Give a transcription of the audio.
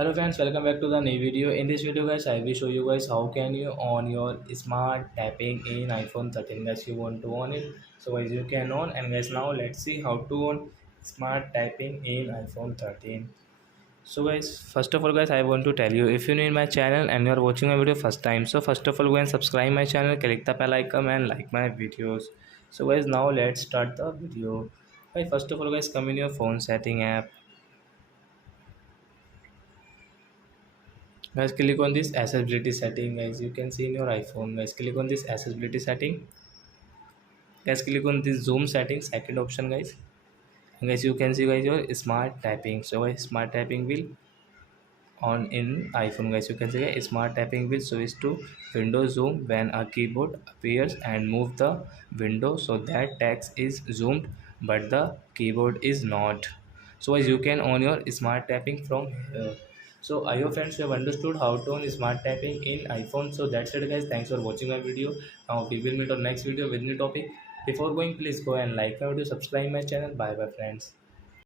Hello friends, welcome back to the new video. In this video guys, I will show you guys how can you on your smart tapping in iPhone 13 guys. You want to on it, so guys you can on. And guys, now let's see how to on smart tapping in iPhone 13. So guys, first of all guys, I want to tell you, if you're new in my channel and you're watching my video first time, so first of all go and subscribe my channel, click the bell icon and like my videos. So guys, now let's start the video. Guys, first of all guys, come in your phone setting app. Guys, click on this accessibility setting. Guys, you can see in your iPhone. Guys, click on this accessibility setting. Guys, click on this zoom setting, second option guys. And guys, you can see guys your smart tapping. So guys, smart tapping will on in iPhone. Guys, you can see guys, smart tapping will switch to window zoom when a keyboard appears and move the window so that text is zoomed but the keyboard is not. So as you can on your smart tapping from here. So I hope friends you have understood how to on smart tapping in iPhone. So that's it guys, thanks for watching my video. Now we will meet on next video with new topic. Before going, please go and like my video, subscribe my channel. Bye bye friends.